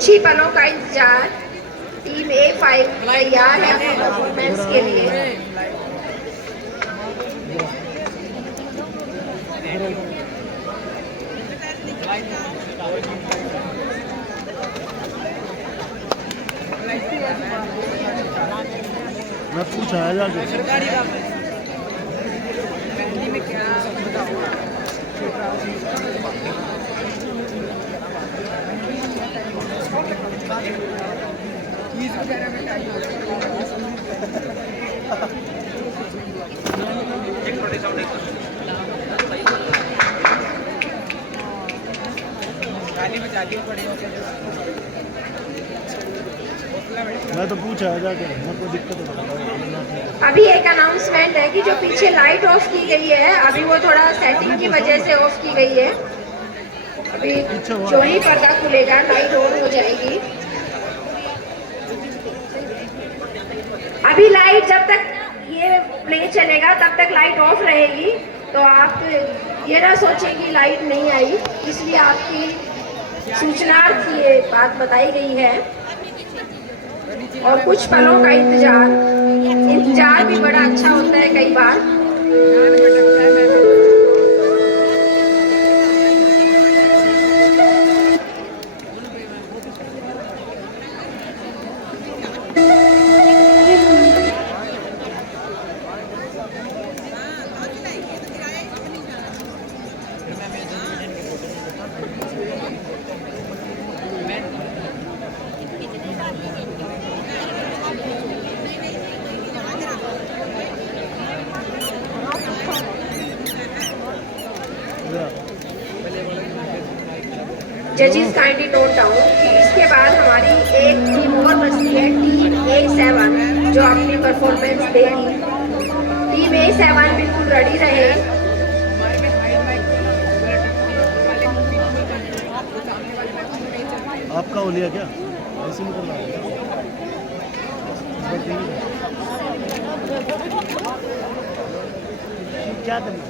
कुछ ही पलों का इंतजार। टीम A5 तैयार है अपने परफॉर्मेंस के लिए। मैं पूछा है जाके मैं तो पूछा है जाके, मेरे को दिक्कत है। अभी एक अनाउंसमेंट है कि जो पीछे लाइट ऑफ की गई है, अभी वो थोड़ा सेटिंग की वजह से ऑफ की गई है। अभी जो ही पर्दा खुलेगा लाइट ऑन हो जाएगी। अभी लाइट जब तक ये प्ले चलेगा तब तक लाइट ऑफ रहेगी, तो आप ये ना सोचें कि लाइट नहीं आई, इसलिए आपकी सूचनार्थ ये बात बताई गई है। और कुछ पलों का इंतजार भी बड़ा अच्छा होता है कई बार। जजेस काइंडली नोट डाउन कि इसके बाद हमारी एक टीम और बचती है, टीम A7, जो अपनी परफॉर्मेंस देगी। टीम A7 बिल्कुल रेडी रहे। आपका हो लिया क्या? ऐसे नहीं करना है क्या करना है?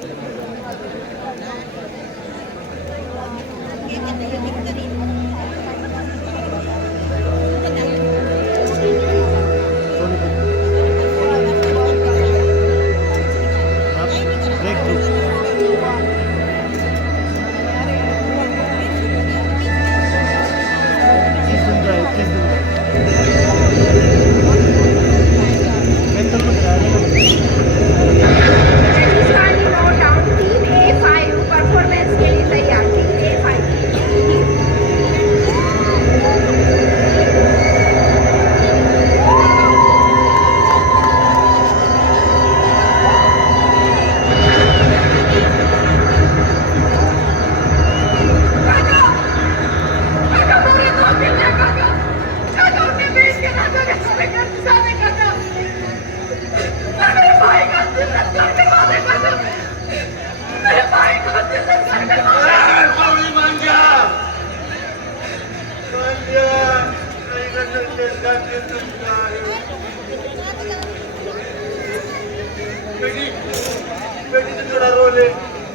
बेटी तो थोड़ा रो ले,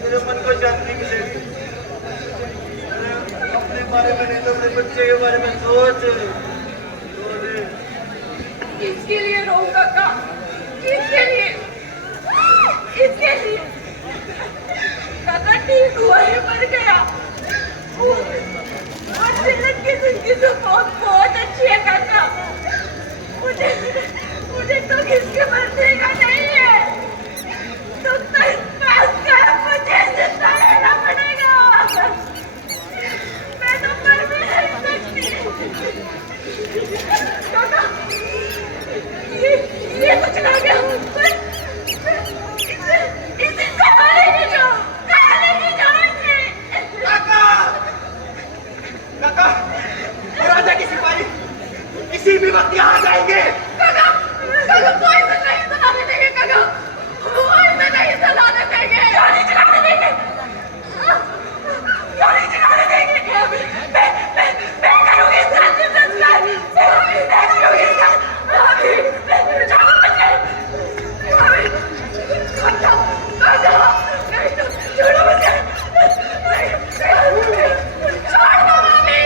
मेरे मन को शांति मिलेगी। अपने बारे में नहीं तो अपने बच्चे के बारे में सोच। किसके लिए रो काका? किसके लिए? इसके लिए काका ठीक हुआ, ये मर गया। और तिलक की जिंदगी तो बहुत अच्छी है काका। मुझे तो किसके मरने का नहीं है। तुम तो इस बात का मुझे जिंदा रहना पड़ेगा। मैं तो मर भी नहीं सकती। काका, ये कुछ ना गया। इसे कहाँ लेके जाओ? कहाँ लेके जाओ इसे? काका, काका, राजा की सिपाही किसी भी वक्त यहाँ आ जाएंगे। काका, काका कोई इसे नहीं चलाने देंगे। काका, कोई इसे नहीं चलाने देंगे। क्यों नहीं चलाने देंगे? क्यों नहीं चलाने देंगे? मैं करूँगी इसका संस्कार। मैं करूँगी इसका। मैं जाओ बच्चे। काका, नहीं तो छोड़ो मुझे। छोड़ दो अभी।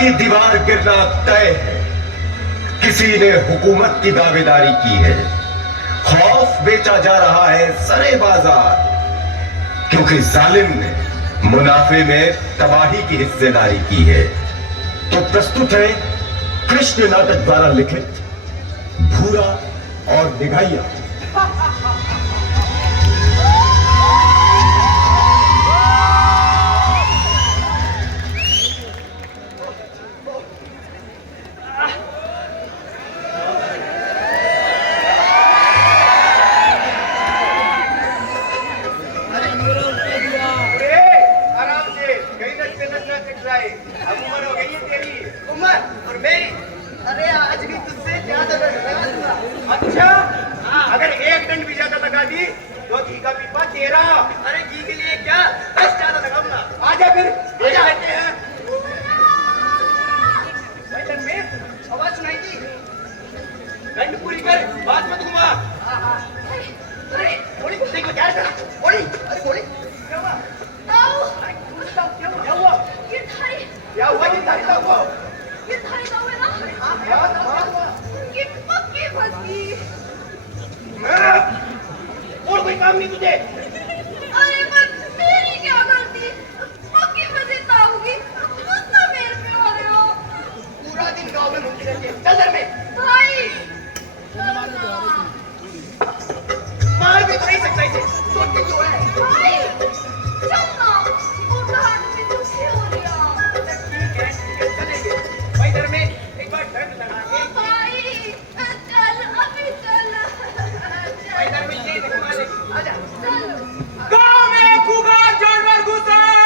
की दीवार गिरना तय है। किसी ने हुकूमत की दावेदारी की है। खौफ बेचा जा रहा है सरे बाजार, क्योंकि जालिम ने मुनाफे में तबाही की हिस्सेदारी की है। तो प्रस्तुत है कृष्ण नाटक द्वारा लिखित भूरा और निघाइया। अच्छा, अगर एक डंड भी ज्यादा लगा दी तो घी का पीपा तेरा। अरे घी के लिए क्या, बस ज्यादा लगाऊंगा। आजा फिर, आजा आते हैं। भाई डंड में आवाज सुनाई दी, डंड पूरी कर, बात मत घुमा। अरे बोली देखो क्या है, बोली, अरे बोली क्या हुआ? अरे क्या हुआ? क्या हुआ? गिरधारी था वो। और कोई काम नहीं तुझे? अरे बस मेरी क्या गलती, पक्की मस्जिद ना होगी, गुस्सा मेरे पे हो रहे हो। पूरा दिन गाँव में घूमती रहती है, चल घर में। भाई चलो ना। मार भी तो नहीं सकता इसे, सोचते क्यों है? भाई चल ना, घबराहट से दुखी हो रही हो। अच्छा ठीक है चलेंगे। भाई घर में एक बार डंड लगा के। भाई चल अभी चल। भाई घर में ये देखो मारे, आजा। गांव में एक खुगार जानवर घुसा है।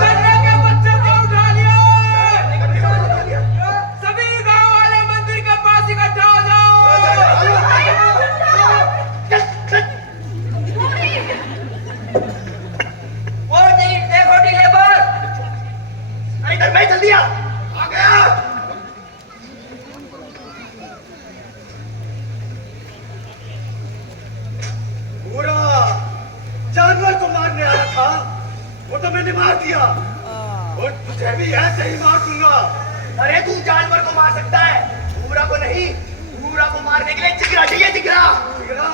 गन्ने के बच्चे को उठा लिया। सभी गांव वाले मंदिर के पास इकट्ठा हो जाओ। और नहीं देखो ढीले पर। अरे इधर मैं चल दिया, आ गया। पूरा जानवर को मारने आया था, वो तो मैंने मार दिया, और तुझे भी ऐसे ही मार दूंगा। अरे तू जानवर को मार सकता है, पूरा को नहीं। पूरा को मारने के लिए जिगरा चाहिए, जिगरा। जिगरा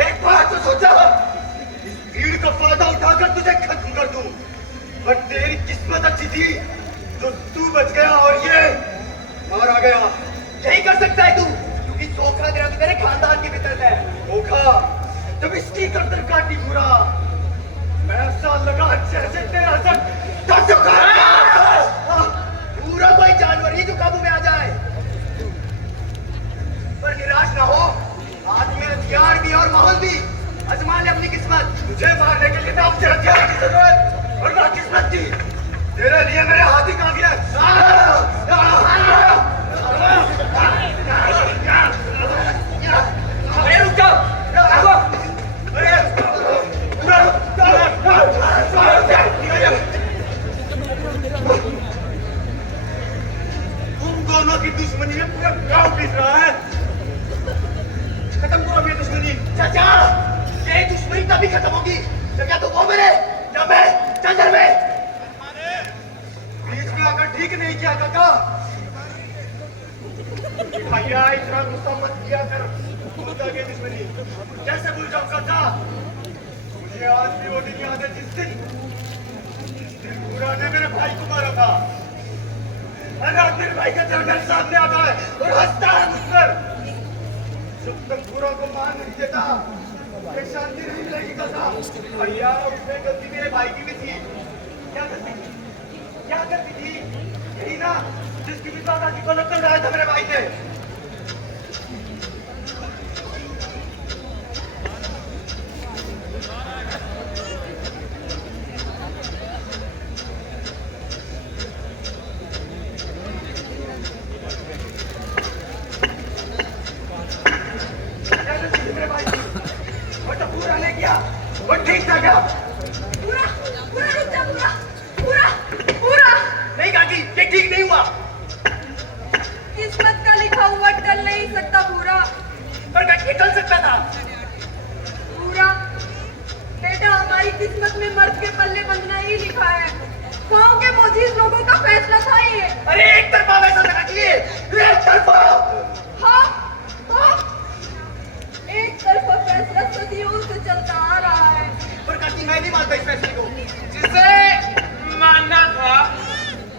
एक बार तो सोचा, इस भीड़ का फायदा उठाकर तुझे खत्म कर दूं, पर तेरी किस्मत अच्छी थी तो तू बच गया और ये मारा गया। यही कर सकता है तू, क्योंकि धोखा देना तो तेरे खानदान की फितरत है। धोखा जब इसकी गर्दन काटी पूरा, ऐसा लगा जैसे तेरा सर कट चुका है। पूरा कोई जानवर ही जो काबू में आ जाए। पर निराश ना हो, हाथ में हथियार भी और माहौल भी। आजमा ले अपनी किस्मत। मुझे मारने के लिए ना अपने हथियार की जरूरत और ना किस्मत की। तेरे लिए मेरे हाथी काफी है। अरे रुक जाओ, रुको। तुम दोनों की दुश्मनी में पूरा गांव पीस रहा है। खत्म करो ये दुश्मनी। चाचा, ये दुश्मनी तभी खत्म होगी जब या तो वो मेरे या मैं जंगल में। बीच में आकर ठीक नहीं किया काका। भैया इतना गुस्सा मत किया कर, भूल जा ये दुश्मनी। कैसे भूल जाऊं काका? मुझे आज भी वो दिन याद है जिस दिन पूरा ने मेरे भाई को मारा था। हर रात मेरे भाई का चल मेरे सामने आता है और हंसता है मुझ पर। जब तक पूरा को मार नहीं देता एक शांति नहीं मिलेगी काका। भैया उसमें गलती मेरे भाई की भी थी। क्या गलती थी? क्या गलती थी? यही ना जिसकी भी दादाजी को लग रहा था मेरे भाई ने। वो ठीक था क्या? पूरा पूरा रुक जा, पूरा पूरा पूरा। नहीं काकी, ये ठीक नहीं हुआ। किस्मत का लिखा हुआ टल नहीं सकता पूरा। पर काकी टल सकता था। पूरा बेटा, हमारी किस्मत में मर्द के पल्ले बंधना ही लिखा है। गांव के मोजीज लोगों का फैसला था ये। अरे एक तरफा वैसा लगा कि एक तरफा। हाँ तो एक तरफा फैसला सदियों से चलता आ रहा है। पर काकी मैं नहीं मानता इस फैसले को। जिसे मानना था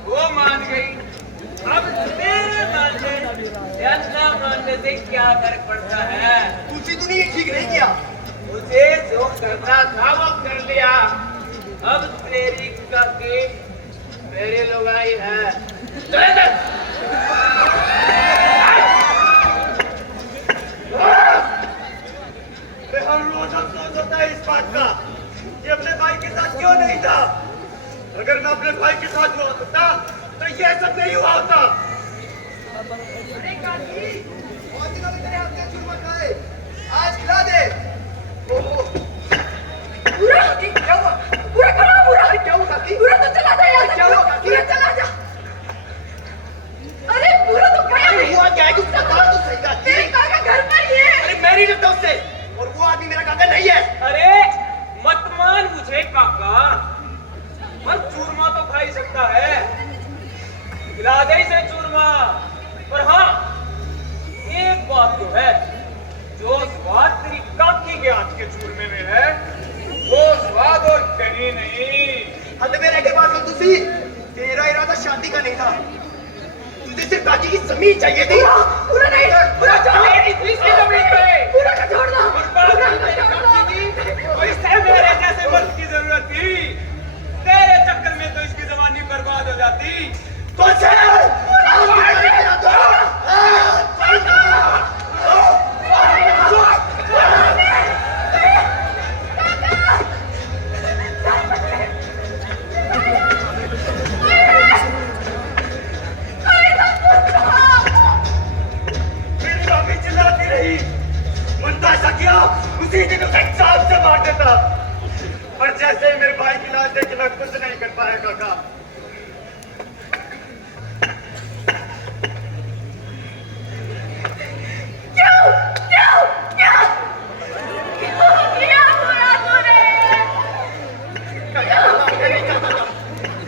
वो मान गई। अब तेरे मानने या ना मानने से क्या फर्क पड़ता है? तुलसी तूने ये ठीक नहीं किया। मुझे जो करना था वो कर लिया। अब तेरी काकी मेरी लुगाई है। चले चल। अरे हर रोज अफसोस होता है इस बात का कि अपने भाई के साथ क्यों नहीं था। अगर मैं अपने भाई के साथ हुआ होता तो ये सब नहीं हुआ होता। अरे काकी, बहुत दिनों में तेरे हाथ से चूरमा खाए, आज खिला दे। ओहो, पूरा क्या हुआ? पूरा खराब पूरा। क्या हुआ काकी? पूरा तो चला जा यार। क्या हुआ काकी? पूरा चला जा। अरे पूरा तो गया। अरे हुआ क्या है? कुछ बता तो सही काकी। तेरे काका घर पर ही है। अरे मैं नहीं डरता उससे, और वो आदमी मेरा काका नहीं है। अरे मत मान मुझे काका, पर चूरमा तो खा ही सकता है। खिला दे इसे चूरमा। पर हाँ, एक बात तो है, जो स्वाद तेरी काकी के हाथ के चूरमे में है वो स्वाद और कहीं नहीं। हद में रह के बात कर तुसी। तेरा इरादा शादी का नहीं था, तुझे सिर्फ काकी की जमीन चाहिए थी। पूरा नहीं। पूरा छोड़ दे। मेरी इसकी जमीन पे पूरा का छोड़ दो। और बाकी मेरी काकी की, और इसे मेरे जैसे मर्द की जरूरत थी। तेरे चक्कर में तो इसकी जवानी बर्बाद हो जाती। तो मेरी काकी चिल्लाती रही, मन तो ऐसा किया उसी दिन उसे सांप से मार देता। पर जैसे ही मेरे भाई की लाश देखी मैं कुछ नहीं कर पाया काका।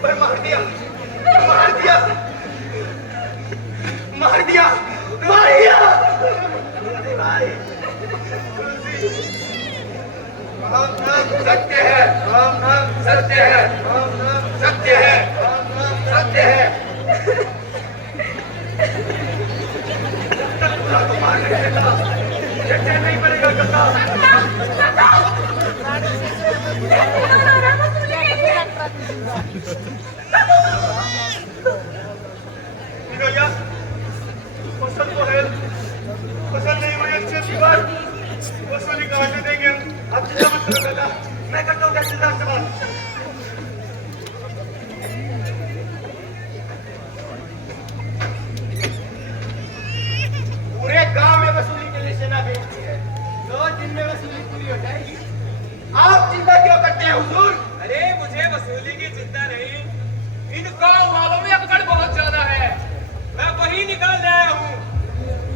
पर मार दिया, मार दिया, मार दिया, मार दिया। तुलसी भाई, तुलसी। राम नाम सत्य है, राम नाम सत्य है, राम नाम सत्य है, राम नाम सत्य है। तो मार देगा, चेचे नहीं पड़ेगा काका। भैया, फसल तो है, फसल नहीं हुई अच्छे की बात, फसल कहाँ से देंगे हम? आप चिंता मत करो बेटा, मैं करता हूँ तहसीलदार से बात। पूरे गांव में वसूली के लिए सेना भेजती है, 2 दिन में वसूली पूरी हो जाएगी। आप चिंता क्यों करते हैं हुजूर? अरे मुझे वसूली की चिंता नहीं, इन गांव वालों में अकड़ बहुत ज्यादा है, मैं वही निकाल लाया हूँ।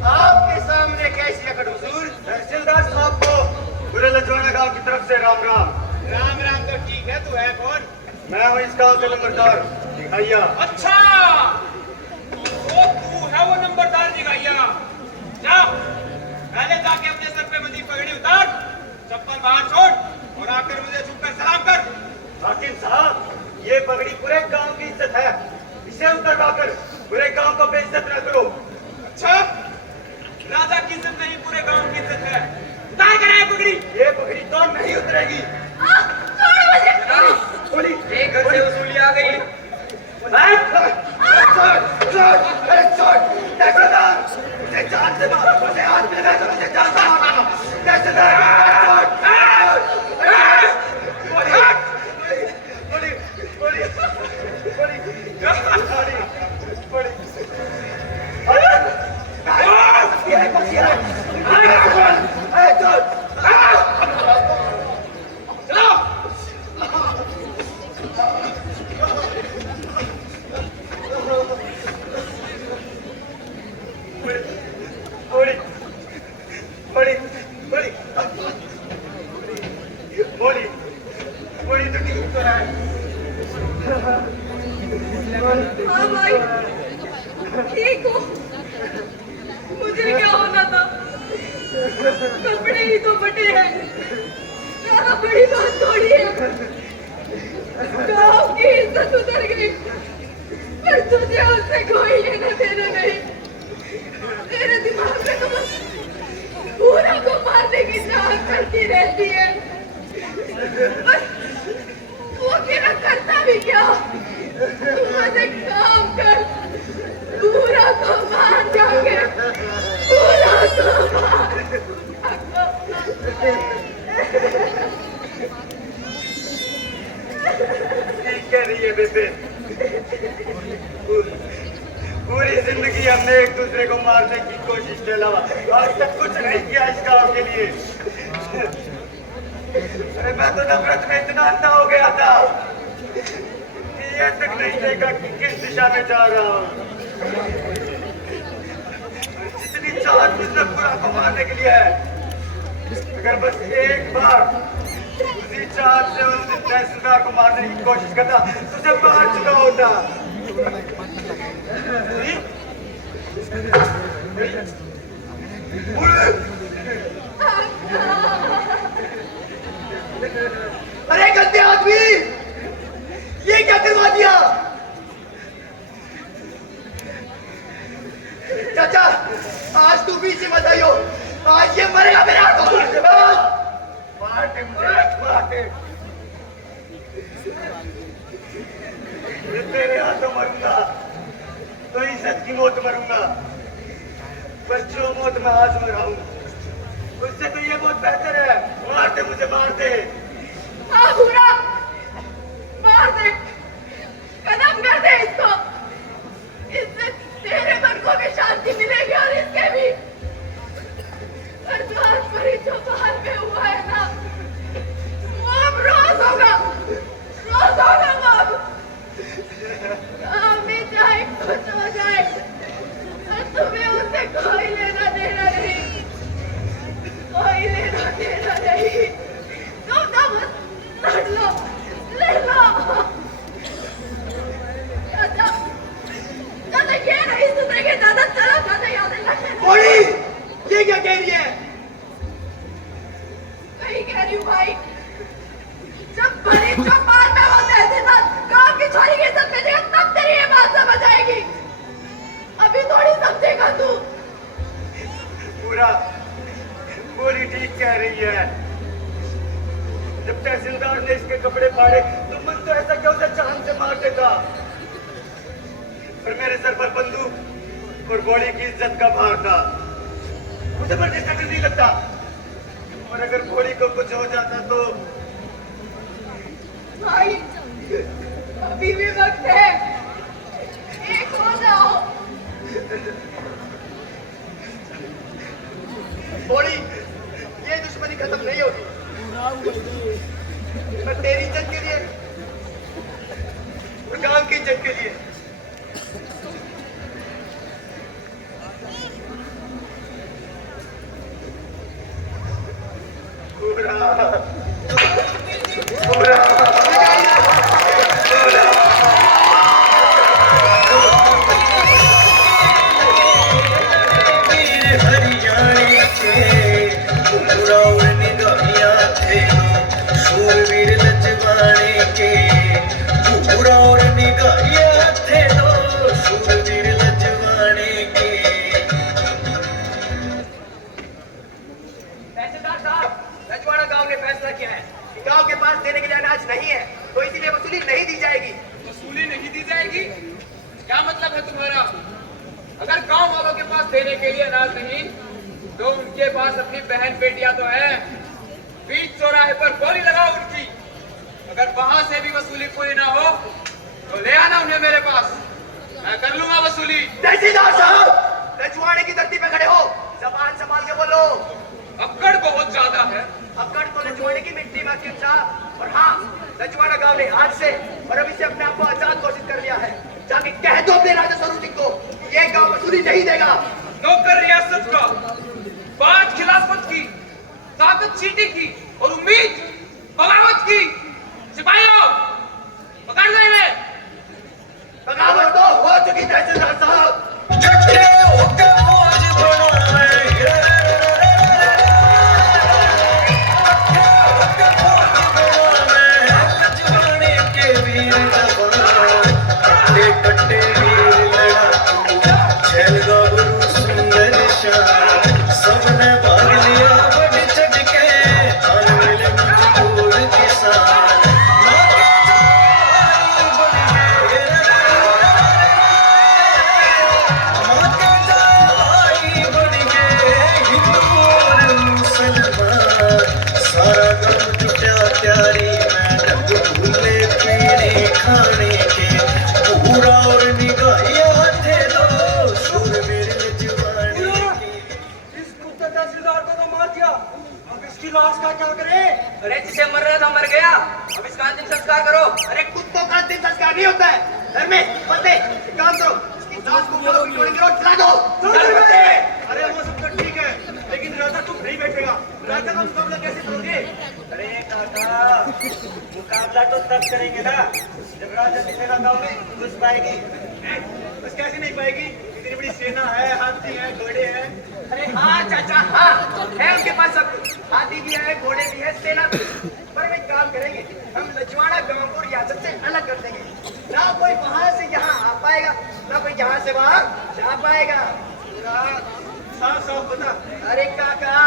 आपके सामने कैसी अकड़ हुजूर? तहसीलदार साहब को पूरे लजवाना गांव की तरफ से राम राम। राम राम तो ठीक है, तू है कौन? मैं हूँ इस गांव का नंबरदार दिखाइया। अच्छा, तो तू है वो नंबरदार दिखाइया। जा, पहले जाके अपने सर पे बंधी पगड़ी उतार, चप्पल बाहर छोड़ और आकर मुझे झुककर सलाम कर। हाकिम साहब, ये पगड़ी पूरे गांव की इज्जत है, इसे उतरवाकर पूरे गांव को बेइज्जत न करो। अच्छा, राजा की इज्जत नहीं, पूरे गांव की इज्जत है। उतार कर आए पगड़ी। ये पगड़ी तो नहीं उतरेगी। बोली, एक घर से वसूली आ गई। मुझे जान से मारो, मुझे हाथ में लगा, मुझे जान से मारो। भाई, ठीक हो? मुझे क्या होना था? कपड़े ही तो फटे हैं, ज्यादा बड़ी बात थोड़ी है। गाँव की इज्जत उतर गई, पर तुझे उससे कोई लेना देना नहीं। तेरे दिमाग में तो बस पूरा को मारने की चाहत करती रहती है। बस वो अकेला करता भी क्या? तू मुझे काम कर, पूरा को मार जाके, पूरा को मार। ठीक कह रही है बेबे। पूरी जिंदगी हमने एक दूसरे को मारने की कोशिश के अलावा आज तक कुछ नहीं किया इस गांव के लिए। अरे मैं तो नफरत में इतना अंधा हो गया था कि ये तक नहीं देखा कि किस दिशा में जा रहा हूँ। जितनी चाहत मुझने पूरा को मारने के लिए है, अगर बस एक बार उसी चाहत से उस तहसीलदार को मारने की कोशिश करता तो उसे मार चुका होता। अरे गंदे आदमी, ये क्या करवा दिया? चाचा, आज तू भी मत आइयो, आज ये मरेगा मेरे हाथों। मारते मुझे, मारते। तेरे हाथों मरूंगा तो इज्जत की मौत मरूंगा, पर जो मौत मैं आज मरा हूं उससे तो ये मौत बेहतर है। मारते मुझे, मारते। हाँ पूरा मार दे, खत्म कर दे इसको। इससे तेरे मन को भी शांति मिलेगी और इसके भी। और जो आज मरी जो बाहर में हुआ है ना, वो अब रोज होगा, रोज होगा वो अब। में चाहे कुछ हो जाए, और तुम्हें उससे कोई लेना देना नहीं, कोई लेना देना नहीं। तुम तो बस लड़ लो, लड़ लो। चाचा, चाचा ये नहीं सुधरेंगे, चाचा चलो, चाचा याद रखना। बोली, ये क्या कह रही है? वही कह रही हूँ भाई, जब बड़ी चौपाल में होते हैं गांव की छोरी की इज्जत बेचेगा तब तेरी ये बात समझ आएगी। अभी थोड़ी समझेगा तू। पूरा पूरी ठीक कह रही है। जब तहसीलदार ने इसके कपड़े फाड़े तो मन तो ऐसा क्या उसे चांद से मार देता, पर मेरे सर पर बंदूक और बॉडी की इज्जत का भार था, मुझे मरने से डर नहीं लगता। और अगर बॉडी को कुछ हो जाता तो भाई अभी भी वक्त है, एक हो जाओ। बॉडी, ये दुश्मनी खत्म नहीं होगी, पर तेरी इज्जत के लिए और गांव की इज्जत के लिए। पूरा पूरा देने के लिए अनाज नहीं तो उनके पास अपनी बहन बेटियां तो है। बीच चौराहे पर गोली लगाओ उनकी। अगर वहां से भी वसूली पूरी ना हो तो ले आना उन्हें मेरे पास, मैं कर लूंगा वसूली। तहसीलदार साहब, रजवाड़े की धरती पे खड़े हो, जबान संभाल के बोलो। अक्कड़ बहुत ज्यादा है। अक्कड़ तो रजवाड़े की मिट्टी में चिमचा। और हाँ, रजवाड़ा गांव ने आज से और अभी से अपने आप को आजाद घोषित कर लिया है। जाके कह दो अपने राजा स्वरूप सिंह को ये गांव वसूली नहीं देगा। नौकर रियासत का, बात खिलाफत की, ताकत चीटी की और उम्मीद बगावत की। सिपाहियों पकड़ लो इन्हें। बगावत तो हो चुकी तहसीलदार साहब। झटके होके फौज बनो मैं, झटके होके फौज बनो मैं, लजवाने के वीर जवान, कट्टे कट्टे वीर लड़ाकू, छैल गाभरू सुंदर शान, सबने भाग लिया बढ़ चढ़ के, तान मिले मजदूर किसान, माँ के जान बढ़ गए, माँ के जान बढ़ गए, हिंदू और मुसलमान, सारा गम जुटा प्यारी में, रंग भूले पीने खाने के, पूरा और निगाहिया थे दो, शूरवीर जवानी की। इस कुत्ते तहसीलदार को तो मार दिया, अब इसकी लाश का क्या करें? अरे जिसे मर रहा था मर गया, अब इसका अंतिम संस्कार करो। अरे कुत्तों का अंतिम संस्कार नहीं होता है। धर्मेश बंदे एक काम करो, इसकी लाश को पूरा बिजोड़ी करो, जला दो। चल बंदे। अरे वो सब तो ठीक है, लेकिन राजा तुम नहीं बैठेगा, राजा का मुकाबला कैसे करोगे? अरे काका, मुकाबला तो तब करेंगे ना जब राजा दिखेगा गाँव में, घुस पाएगी। बस कैसे नहीं पाएगी? इतनी बड़ी सेना है, हाथी है, घोड़े हैं। अरे हाँ चाचा, हाँ है उनके पास सब कुछ, हाथी भी है, घोड़े भी है, सेना भी। पर हम एक काम करेंगे, हम लजवाड़ा गांव को रियासत से अलग कर देंगे। ना कोई वहां से यहाँ आ पाएगा, ना कोई यहाँ से वहां जा पाएगा। पूरा साफ साफ बता। अरे काका,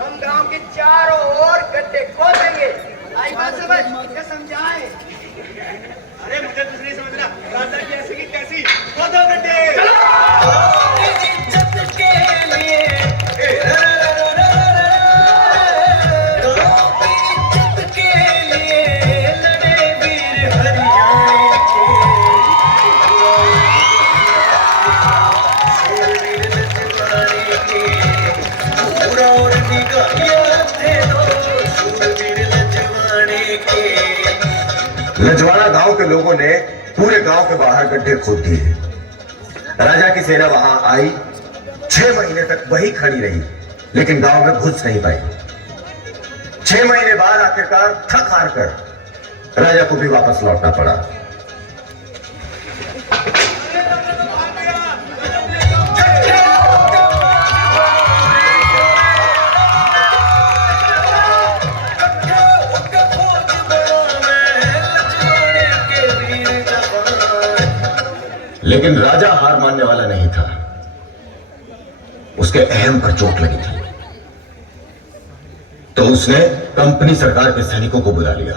हम गांव के चारों ओर गड्ढे खोद देंगे। आई बात समझ, क्या समझाए? अरे मुझे कुछ नहीं समझना, राजा की ऐसी की कैसी, खोदो गड्ढे। इज्जत के लिए, गाँव की इज्जत के लिए लड़े वीर हरियाणे के, शूरवीर लजवाने के, पूरा और निगाहिया थे दो, शूरवीर लजवाने के। लजवाड़ा गांव के लोगों ने पूरे गांव के बाहर गड्ढे खोद दिए। राजा की सेना वहां आई, 6 महीने तक वही खड़ी रही, लेकिन गांव में घुस नहीं पाई। 6 महीने बाद आखिरकार थक हार कर राजा को भी वापस लौटना पड़ा। लेकिन राजा हार मानने वाला नहीं था, उसके अहम पर चोट लगी थी, तो उसने कंपनी सरकार के सैनिकों को बुला लिया।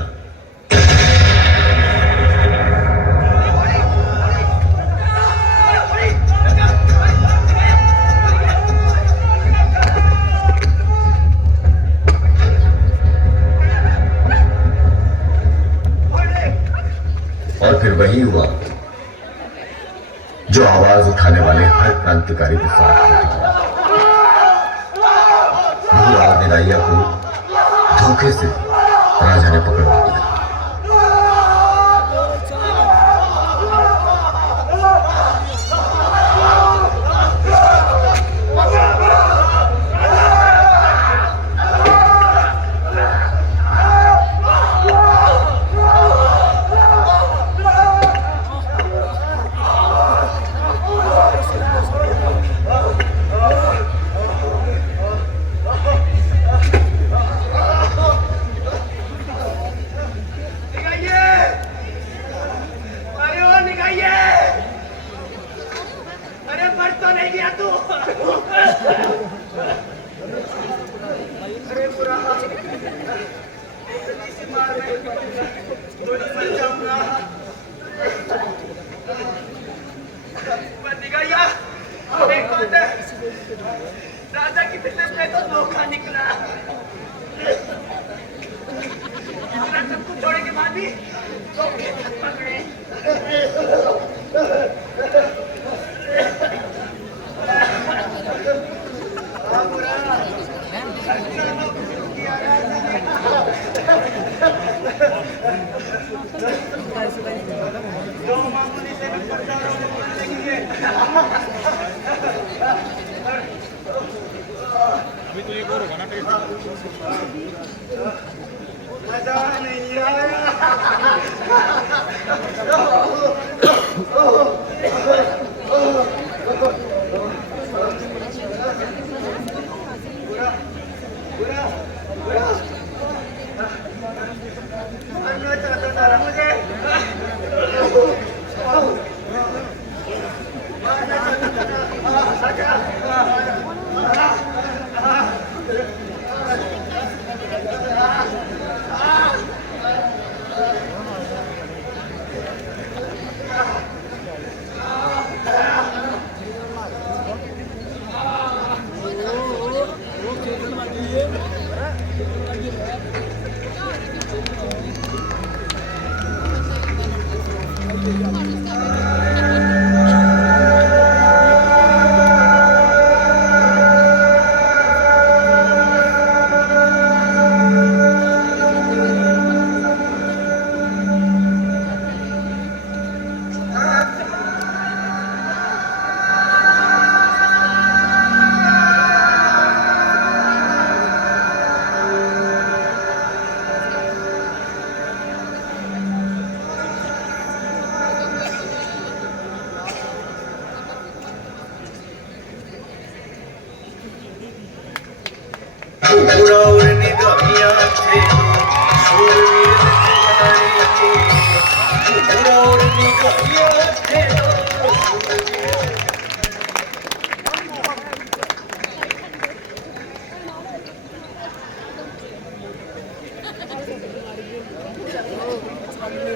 और फिर वही हुआ जो आवाज उठाने वाले हर क्रांतिकारी के साथ होता है। भूरा निराइया को धोखे से राजा ने पकड़ लिया। राजा की फितरत में तो धोखा निकला। सबको छोड़ने के बाद भी धोखे पकड़े। जो मामूली से अभी तो एक और होगा ना टेस्ट। मजा नहीं आया।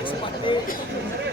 से बातें